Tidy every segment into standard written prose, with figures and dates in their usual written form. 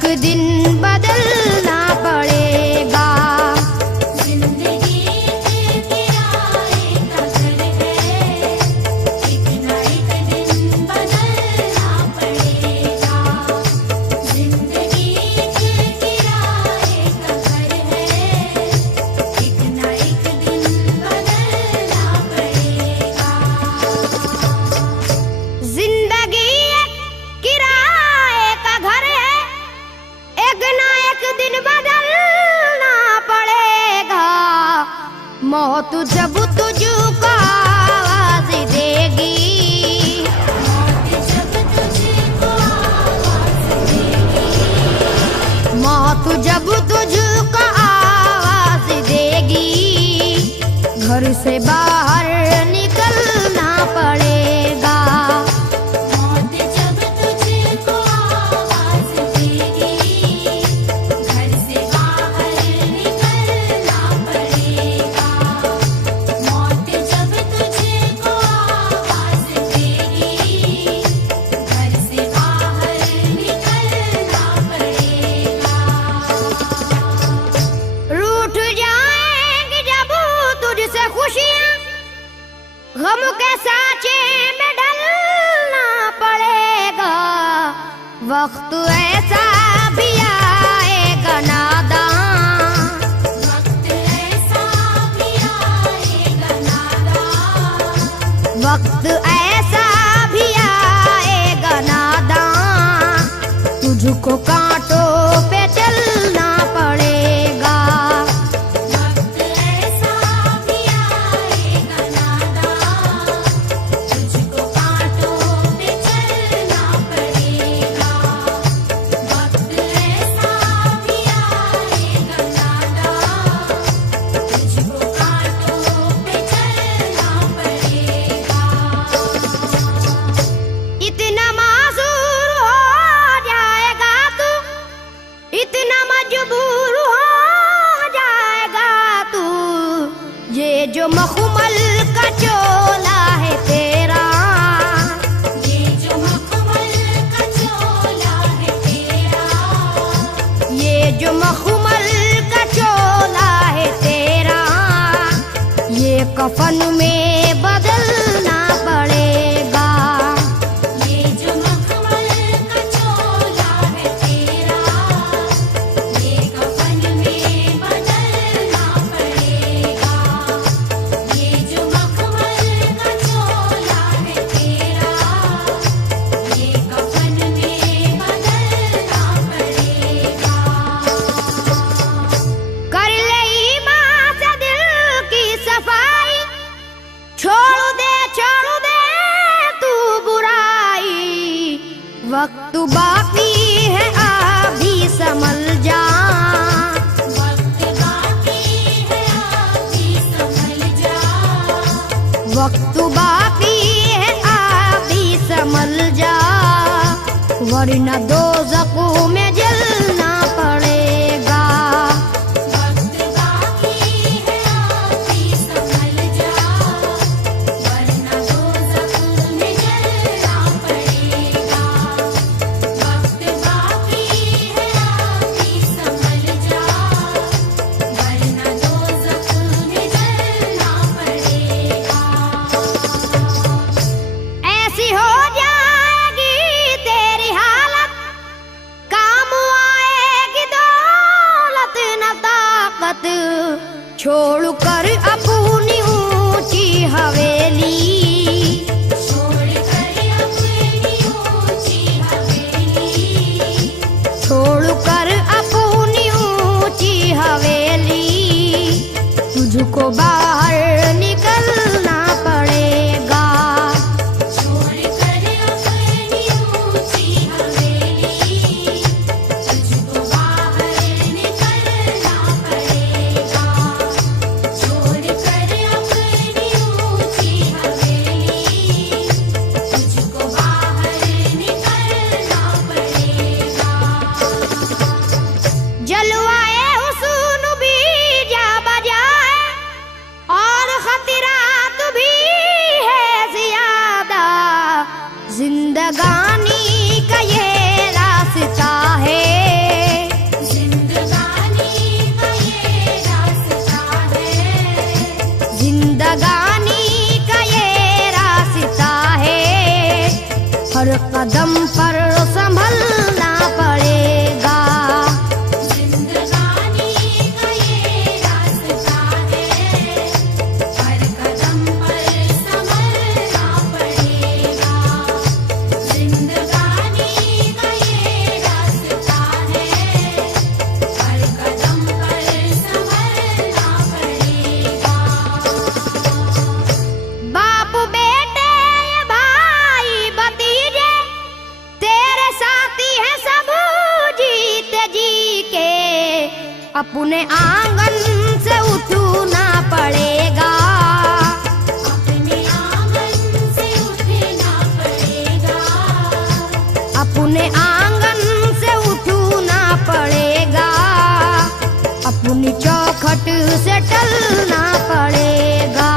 एक दिन बदलना पड़ेगा। जिंदगी एक किराए का घर है, एक ना एक दिन बदलना पड़ेगा। जिंदगी एक किराए का घर है, एक ना एक दिन बदलना पड़ेगा। जिंदगी एक किराए का घर है, एक ना एक दिन बदलना पड़ेगा। मौत जब तुझको आवाज देगी, जब तुझको आवाज देगी, मौत जब तुझको आवाज देगी, घर से बाहर निकलना पड़ेगा। मौत जब तुझको आवाज देगी, घर से बाहर निकलना पड़ेगा। मौत जब तुझको आवाज देगी, घर से बाहर निकलना पड़ेगा। रूठ जाएंगी जब तुझसे खुशियां, गम के साँचे में ढलना पड़ेगा। वक्त ऐसा भी आएगा नादान, वक्त ऐसा भी आएगा नादान, वक्त ऐसा भी आएगा नादान, तुझको कांटों पे चलना पड़ेगा। वक्त ऐसा भी आएगा नादान, तुझको कांटों पे चलना पड़ेगा। वक्त ऐसा भी आएगा नादान, तुझको कांटों पे चलना पड़ेगा। इतना मासूर हो जाएगा तू, इतना मजबूर हो जाएगा तू, ये जो मखमल का चोला है तेरा, ये जो मखमल का चोला है तेरा, ये जो मखमल का चोला है तेरा, ये कफन में बदलना पड़ेगा। ये जो मखमल का चोला है तेरा, ये कफन में बदलना पड़ेगा। ये जो मखमल का चोला है तेरा, ये कफन में बदलना पड़ेगा। कर ले ईमान से दिल की सफाई, छोड़ दे तू बुराई। वक्त बाकी है अभी संभल जा, वक्त बाकी है अभी संभल जा, वक्त बाकी है अभी संभल जा, वरना दोज़ख में जलना पड़ेगा। वक्त बाकी है अभी संभल जा, वरना दोज़ख में जलना पड़ेगा। वक्त बाकी है अभी संभल जा, वरना दोज़ख में जलना पड़ेगा। ऐसी हो जाएगी तेरी हालत, काम आएगी दौलत न ताकत, छोड़ कर अपनी ऊंची हवेली, छोड़ कर अपनी ऊंची हवेली, छोड़ कर अपनी ऊंची हवेली, तुझको बाहर निकलना पड़ेगा। छोड़ कर अपनी ऊंची हवेली, तुझको बाहर निकलना पड़ेगा। छोड़ कर अपनी ऊंची हवेली, तुझको बाहर निकलना पड़ेगा। जलवाए हुस्न भी जा बजाए और खतरा जिंदगानी का ये रास्ता है, हर कदम पर संभलना पड़ेगा। जिंदगानी का ये रास्ता है, हर कदम पर संभलना पड़ेगा। जिंदगानी का ये रास्ता है, हर कदम पर संभलना पड़ेगा। बाप बेटे भाई भतीजे तेरे साथी हैं सब जीते जी के, अपने आंगन से उठना पड़ेगा। अपने आंगन से उठना पड़ेगा। अपने आंगन से उठना पड़ेगा, अपनी चौखट से टलना पड़ेगा।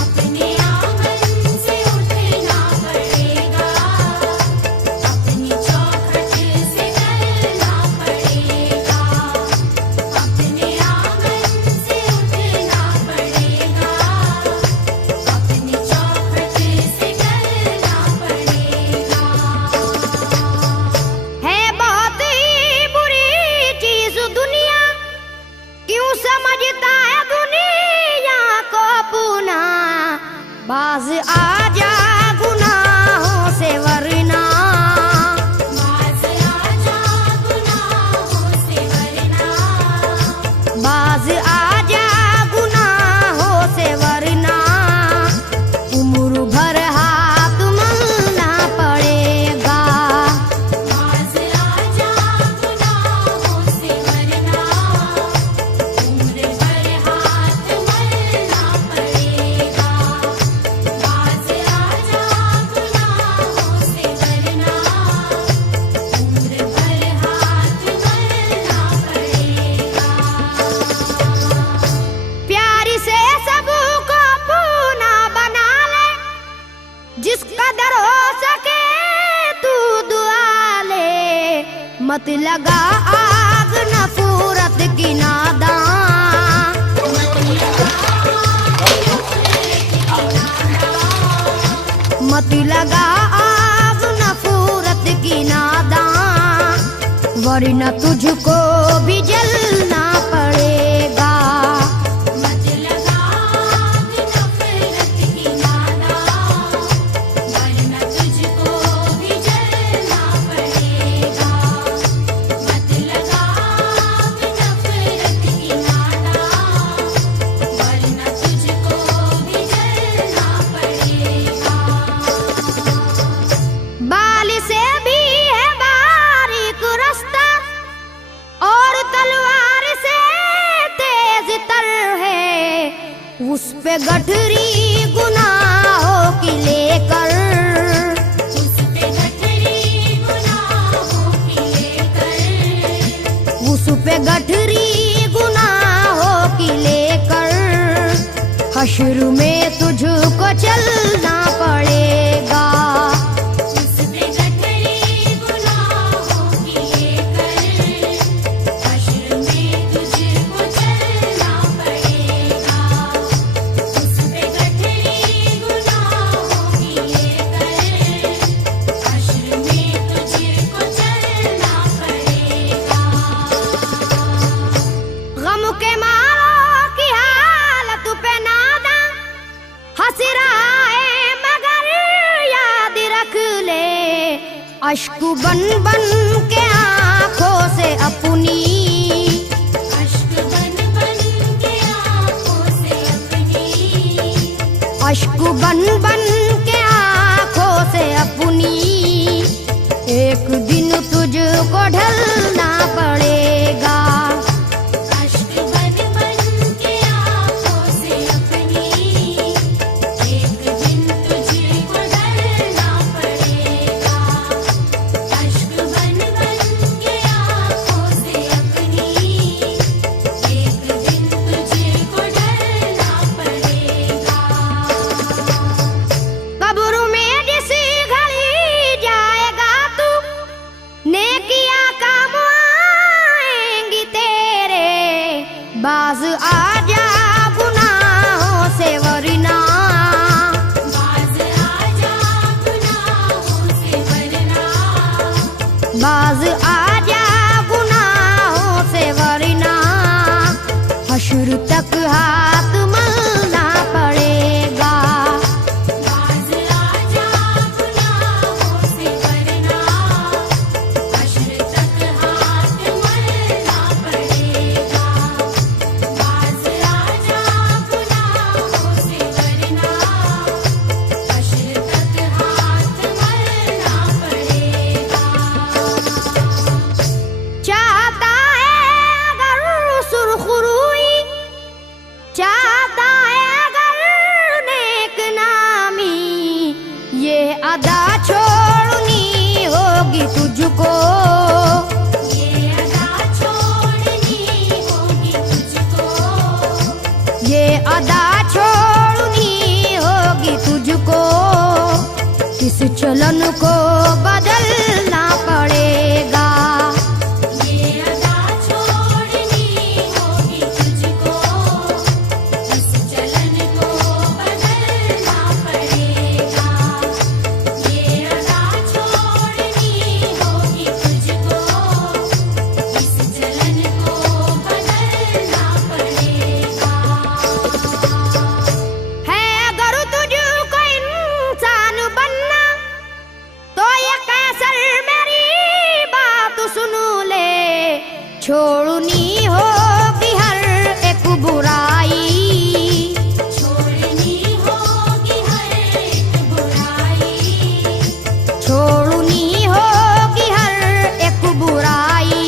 अपने आंगन से उठना पड़ेगा, अपनी चौखट से टलना पड़ेगा। अपने आंगन से उठना पड़ेगा, अपनी चौखट से टलना पड़ेगा। है बहुत ही बुरी चीज दुनिया, क्यों समझता है दुनिया को अपना। बाज आजा गुनाहों से वरना, बाज आजा गुनाहों से वरना। बाज आजा गुनाहों से वरना, उम्र भर हाथ मलना पड़ेगा। बाज आजा गुनाहों से वरना, उम्र भर हाथ मलना पड़ेगा। बाज आजा गुनाहों से वरना, उम्र भर हाथ मलना पड़ेगा। प्यारी से सबको अपना बना ले, जिस कदर हो सके तू दुआ ले। मत लगा आग नफरत की नादान, मत लगा आग नफरत की नादान, वरना तुझको भी जलना पड़ेगा। मत लगा आग नफरत की नादान, वरना तुझको भी जलना पड़ेगा। मत लगा आग नफरत की नादान, वरना तुझको भी जलना पड़ेगा। बाल से भी है बारीक रास्ता, और तलवार से तेज तर है। उस पे गठरी गुनाहों की लेकर, उस पे गठरी गुनाहों की लेकर, उस पे गठरी गुनाहों की लेकर, हश्र में तुझको चलना पड़ेगा। उस पे गठरी गुनाहों की लेकर, हश्र में तुझको चलना पड़ेगा। उस पे गठरी गुनाहों की लेकर, हश्र में तुझको चलना पड़ेगा। गम के मारों की हालत पे नादा हंस रहा है, मगर याद रख ले, अश्क बन बन के आंखों से अपनी, अश्क बन बन के आँखों से अपनी, अश्क बन बन के आंखों से अपनी, एक दिन तुझको ढलना पड़ेगा। अश्क बन बन के आँखों से अपनी, एक दिन तुझको ढलना पड़ेगा। अश्क बन बन के आँखों से अपनी, एक दिन तुझको ढलना पड़ेगा। कब्र में जिस घड़ी जाएगा तू, नेकियां काम आएंगी को बदलना पड़ेगा। ये अदा छोड़नी होगी तुझको, इस चलन को बदलना पड़ेगा। ये अदा छोड़नी होगी तुझको, इस चलन को बदलना पड़ेगा। है अगर तुझको इंसान बनना तो ये कैसर मेरी बात सुन ले। छोड़नी होगी हर एक बुराई, छोड़नी होगी हर एक बुराई, छोड़नी होगी हर एक बुराई।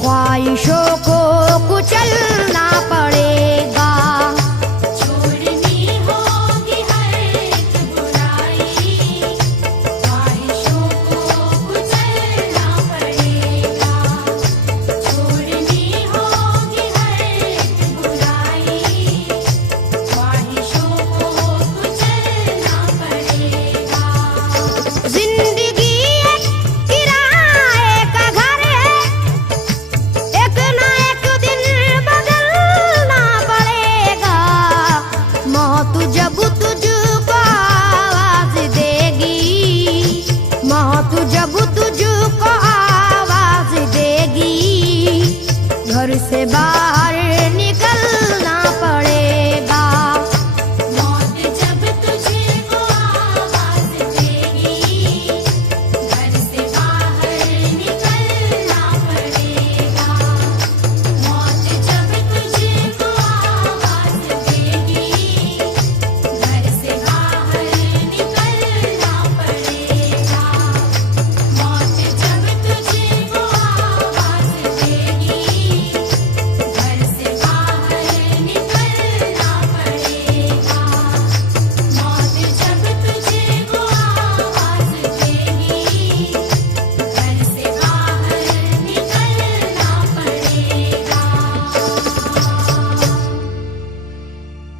ख्वाहिशों को कुचलना पड़ेगा। छोड़नी होगी हर एक बुराई, ख्वाहिशों को कुचलना पड़ेगा। छोड़नी होगी हर एक बुराई, ख्वाहिशों को कुचलना पड़ेगा। जिंदगी एक किराए का घर है, एक ना एक दिन बदलना पड़ेगा। मौत जब